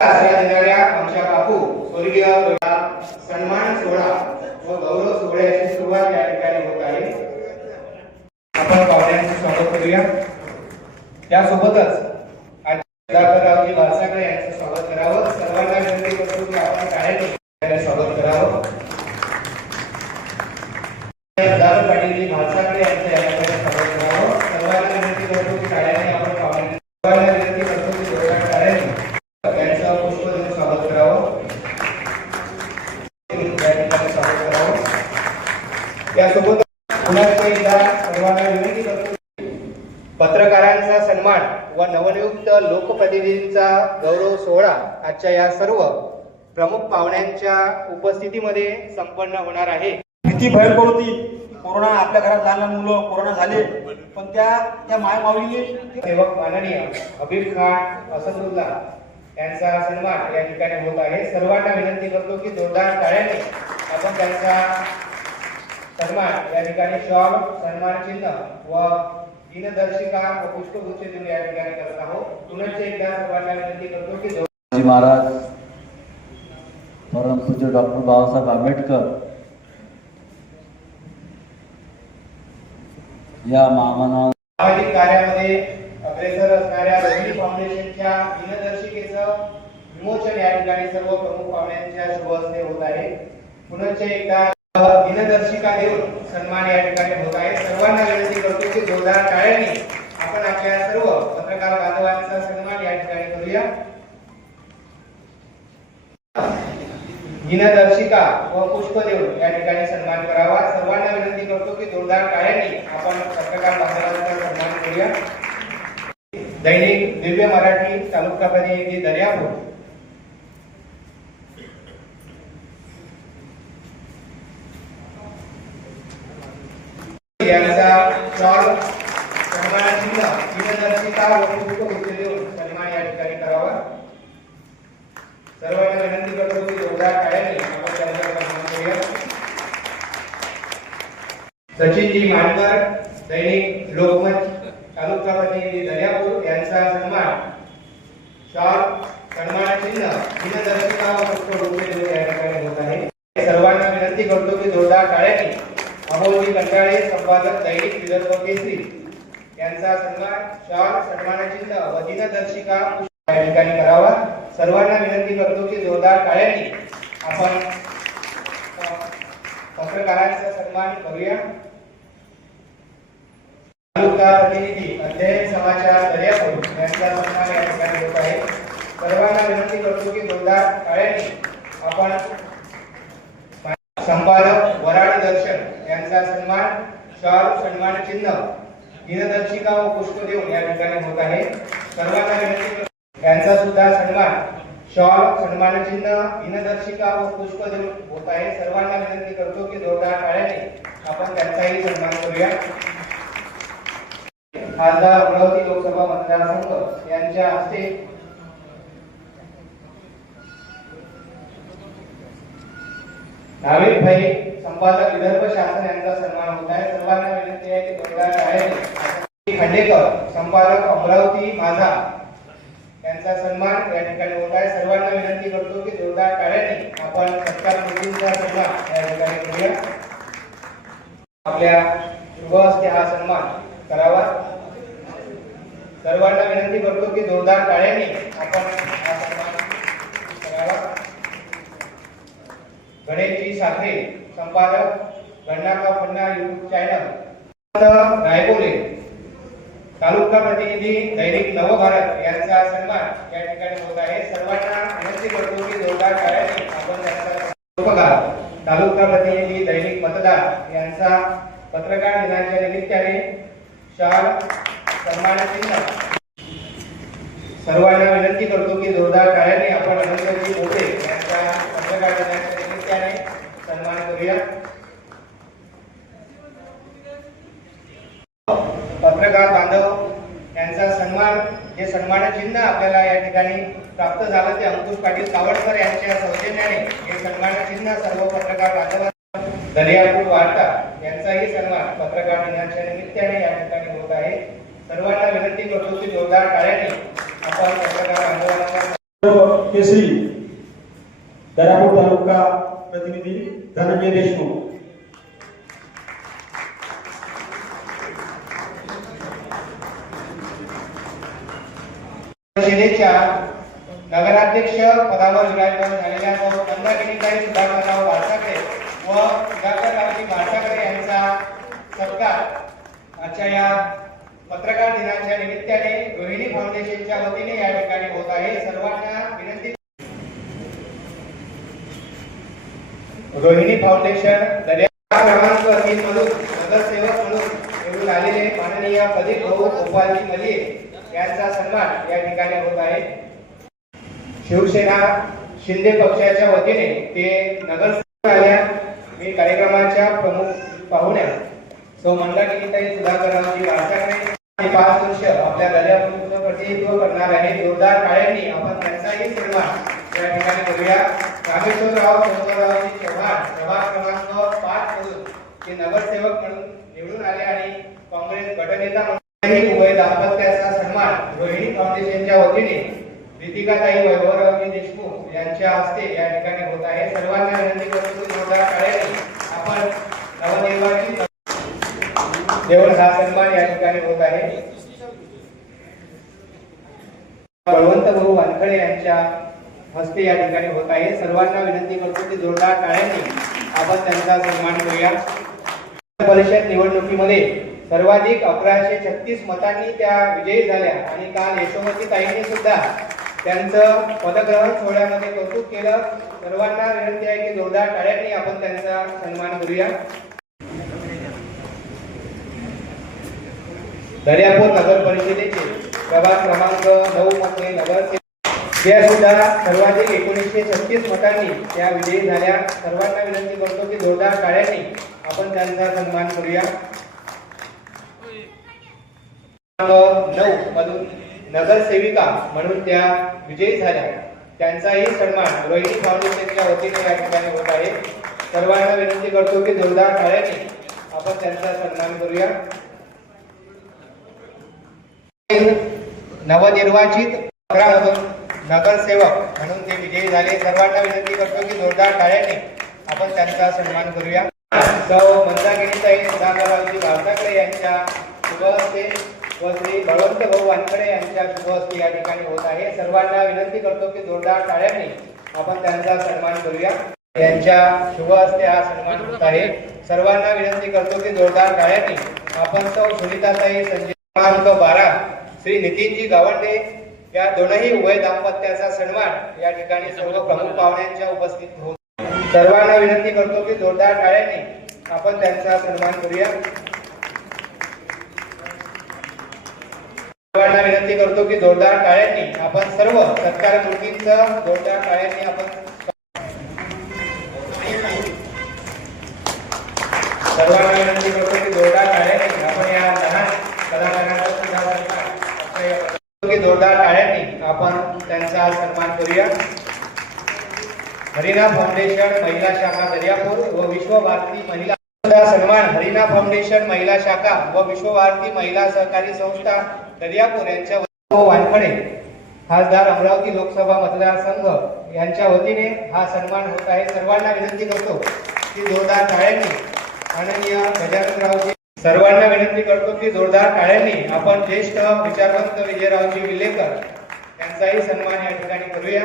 देणाऱ्या आमच्या बापू स्वर्गीय सन्मान सोहळा व गौरव सोहळ्याची सुरुवात या ठिकाणी होत आहे। आपण पाहुण्यांचे स्वागत करूया। त्यासोबतच रावजी भालसाकडे यांचे स्वागत करावं। सर्वांना विनंती करतो की आपण टाळ्यांनी स्वागत करावं। पाटील भालसाकडे यांचे यामध्ये स्वागत करावं। सर्वांना विनंती करतो की टाळ्यांनी आपण पाहुण्यांना विनंती करतो की जोरदार टाळ्यांनी त्यांचं पुष्प देऊन स्वागत करावं। स्वागत करावं। त्यासोबत पुन्हा एकदा सर्वांना विनंती करतो पत्रकारांचा सन्मान व नवनियुक्त लोकप्रतिनिधींचा गौरव सोहळा आजच्या या सर्व प्रमुख पाहुण्यांच्या उपस्थितीमध्ये संपन्न होणार आहे। किती भयंकर होती कोरोना। आपल्या घरात लहान लहान मुलं कोरोना झाले, पण त्या माय माऊलीने सेवक माननीय हबीब खान असदुल्ला यांचा सन्मान या ठिकाणी होत आहे। सर्वांना विनंती करतो की जोरदार टाळ्यांनी आपण त्यांचा सन्मान या ठिकाणी शॉल, सन्मान चिन्ह व दिनदर्शिका व पुष्पगुच्छ देऊन या ठिकाणी करत आहोत। पुनश्च एकदा सर्वांना विनंती करतो की शिवाजी महाराज, परमपूज्य डॉक्टर बाबासाहेब आंबेडकर या महामानव सामाजिक कार्यामध्ये अग्रेसर असणाऱ्या रोहिणी फाउंडेशनच्या दिनदर्शिकेचं विमोचन या ठिकाणी सर्व प्रमुख पाहुण्यांच्या शुभ हस्ते होत आहे। पुनश्च एकदा दिनदर्शिका देऊन सन्मान या ठिकाणी होत आहे। सर्वांना विनंती करतो की जोरदार टाळ्यांनी आपण आपल्या सर्व पत्रकार बांधवांचा सन्मान या ठिकाणी करूया। दिनदर्शिका व पुष्प देऊन या ठिकाणी सन्मान करावा। सर्वांना विनंती करतो की जोरदार टाळ्यांनी आपण पत्रकार बांधवांचा सन्मान करूया। दैनिक दिव्य मराठी तालुका प्रतिनिधी दर्यापूर यांचा शॉल, सन्मान चिन्ह, दिनदर्शिका व पुष्पगुच्छ देऊन सन्मान या ठिकाणी करावा। सर्वांना विनंती करतो की जोरदार टाळ्यांनी आपण त्यांचा सन्मान करूया। सचिनजी मानकर, दैनिक लोकमत तालुका प्रतिनिधी दर्यापूर यांचा सन्मान शॉल, सन्मान चिन्ह, दिनदर्शिका व पुष्पगुच्छ देऊन या ठिकाणी होत आहे। सर्वांना विनंती करतो की जोरदार टाळ्यांनी अमोलजी कंटाळे, संपादक दैनिक विदर्भ केसरी यांचा सन्मान शॉल, सन्मान चिन्ह व दिनदर्शिका या ठिकाणी करावा। सर्वांना विनंती करतो की जोरदार टाळ्यांनी आपण पत्रकारांचा सन्मान करूया। तालुका प्रतिनिधी अध्ययन समाचार दर्यापूर यांचा सन्मान या ठिकाणी होत आहे। सर्वांना विनंती करतो की जोरदार टाळ्यांनी आपण संपादक वराड दर्शन यांचा सन्मान शॉल, सन्मान चिन्ह, दिनदर्शिका व पुष्प देऊन या ठिकाणी होत आहे। सर्वांना विनंती यांचा सुद्धा सन्मान शॉल, सन्मान चिन्ह, दिनदर्शिका व पुष्प देऊन होत आहे। सर्वांना विनंती करतो की जोरदार टाळ्यांनी आपण त्यांचाही सन्मान करूया। खासदार अमरावती लोकसभा मतदारसंघ यांच्या हस्ते नाविक भाई संपादक विदर्भ शासन यांचा सन्मान होत आहे। सर्वांना विनंती आहे की जोरदार टाळ्यांनी खंडेकर, संपादक अमरावती माझा यांचा सन्मान या ठिकाणी होत आहे। सर्वांना विनंती करतो की जोरदार टाळ्यांनी आपण सत्कार मुलींचा सन्मान या ठिकाणी करूया। आपल्या शुभ हस्ते हा सन्मान करावा। सर्वांना विनंती करतो की जोरदार टाळ्यांनी आपण हा सन्मान करावा। गणेशजी साखरे, संपादक गणनाका फन्ना यूट्यूब चॅनल रायगोले, तालुका प्रतिनिधी दैनिक नवभारत यांचा सन्मान या ठिकाणी होत आहे। सर्वांना विनंती करतो की जोरदार टाळ्यांनी आपण त्यांचा तालुका प्रतिनिधी दैनिक मतदार यांचा पत्रकार दिनाच्या निमित्ताने शॉल, सन्मान चिन्ह। सर्वांना विनंती करतो की जोरदार टाळ्यांनी आपण अनंतजी मोठे यांचा पत्रकार दिनाच्या निमित्ताने सन्मान करूया। पत्रकार बांधव यांचा सन्मान, जे सन्मान चिन्ह आपल्याला या ठिकाणी प्राप्त झालं ते अंकुश पाटील कावडकर यांच्या सौजन्याने हे सन्मान चिन्ह सर्व पत्रकार बांधवांना दर्यापूर वार्ता यांचाही सन्मान पत्रकार दिनाच्या निमित्ताने या ठिकाणी होत आहे। सर्वांना विनंती करतो की जोरदार टाळ्यांनी आपण पत्रकार बांधवांना केसरी दर्यापूर तालुका प्रतिनिधी धनंजय देशमुख. परिषदेच्या नगराध्यक्ष पदावर विराजमान झालेल्या मंदाकिनीताई सुधाकरराव वारसाकडे व सुधाकररावजी वारसाकडे यांचा सत्कार आजच्या या पत्रकार दिनाच्या निमित्ताने रोहिणी फाउंडेशनच्या वतीने या ठिकाणी होत आहे. सर्वांना विनंती. रोहिणी फाउंडेशन दर्या क्रमांक 3 मधून नगरसेवक म्हणून निवडून आलेले माननीय प्रदीप भाऊ गोपालजी मलिये यांचा सन्मान या ठिकाणी होत आहे. शिवसेना शिंदे पक्षाच्या वतीने ते नगरसेवक आल्या. मी कार्यक्रमाच्या प्रमुख पाहुण्या सौ मंदाकिनीताई सुधाकररावजी वारसाकडे 5 वर्ष आपल्या दर्यापूरचं प्रतिनिधित्व करणार आहे. जोरदार टाळ्यांनी आपण त्यांचाही सन्मान या ठिकाणी करूया. रामेश्वरराव शंकररावजी चव्हाण प्रभाग क्रमांक 5 मधून ते नगरसेवक म्हणून निवडून आले आणि काँग्रेस गटनेता म्हणून उभय दाम्पत्याचा सन्मान रोहिणी फाउंडेशनच्या वतीने रितिकाताई वैभवरावजी देशमुख यांच्या हस्ते या ठिकाणी होत आहे. सर्वांना विनंती करतो की जोरदार टाळ्यांनी आपण नवनिर्वाचित देऊन हा सन्मान या ठिकाणी होत आहे. बळवंत भाऊ वानखडे यांच्या हस्ते या ठिकाणी होत आहे. सर्वांना विनंती करतो की जोरदार टाळ्यांनी आपण त्यांचा सन्मान करूया. परिषद निवडणुकीमध्ये सर्वाधिक 1136 मतांनी त्या विजयी झाल्या आणि काल यशोमती ताईंनी सुद्धा त्यांचं पदग्रहण सोहळ्यामध्ये कौतुक केलं. सर्वांना विनंती आहे की जोरदार टाळ्यांनी आपण त्यांचा सन्मान करूया. दर्यापूर नगर परिषदेचे प्रभाग क्रमांक 9 मध्ये नगरसेवक त्या सुद्धा सर्वाधिक 1936 मतांनी त्या विजयी झाल्या. सर्वांना विनंती करतो की जोरदार टाळ्यांनी आपण त्यांचा सन्मान करूया. 9 मधून नगरसेविका म्हणून त्या विजयी झाल्या. त्यांचाही सन्मान रोहिणी फाउंडेशनच्या वतीने या ठिकाणी होत आहे. सर्वांना विनंती करतो की जोरदार टाळ्यांनी आपण त्यांचा सन्मान करूया. नवनिर्वाचित नगरसेवक म्हणून ते विजयी झाले. सर्वांना विनंती करतो की जोरदार टाळ्यांनी आपण त्यांचा सन्मान करूया. सौ मंदाकिनीताई सुधाकररावजी वारसाकडे यांच्या शुभ हस्ते व श्री बळवंत भाऊ वानखडे यांच्या शुभ हस्ते या ठिकाणी होत आहे. सर्वांना विनंती करतो की जोरदार टाळ्यांनी आपण त्यांचा सन्मान करूया. यांच्या शुभ हस्ते हा सन्मान होत आहे. सर्वांना विनंती करतो की जोरदार टाळ्यांनी आपण सौ सुनीताताई संजय क्रमांक 12 श्री नितीनजी गावंडे या दोनही उभय दाम्पत्याचा सन्मान या ठिकाणी सर्व प्रमुख पाहुण्यांच्या उपस्थित होत. सर्वांना विनंती करतो की जोरदार टाळ्यांनी आपण त्यांचा सन्मान करूया. सर्वांना विनंती करतो की जोरदार टाळ्यांनी आपण सर्व सत्कार मूर्तींचं जोरदार टाळ्यांनी आपण सर्वांना विनंती करतो की जोरदार टाळ्यांनी आपण या लहान कलाकारांना सुद्धा जोरदार टाळ्यांनी आपण त्यांचा सन्मान करूया. हरिना फाउंडेशन महिला शाखा दर्यापूर व विश्व भारती महिला सन्मान हरिना फाउंडेशन महिला शाखा व विश्व भारती महिला सहकारी संस्था दर्यापूर यांच्या वानखडे खासदार अमरावती लोकसभा मतदारसंघ यांच्या वतीने हा सन्मान होत आहे. सर्वांना विनंती करतो की जोरदार टाळ्यांनी माननीय गजाननरावजी सर्वांना विनंती करतो की जोरदार टाळ्यांनी आपण ज्येष्ठ विचारवंत विजयरावजी विलेकर यांचाही सन्मान या ठिकाणी करूया.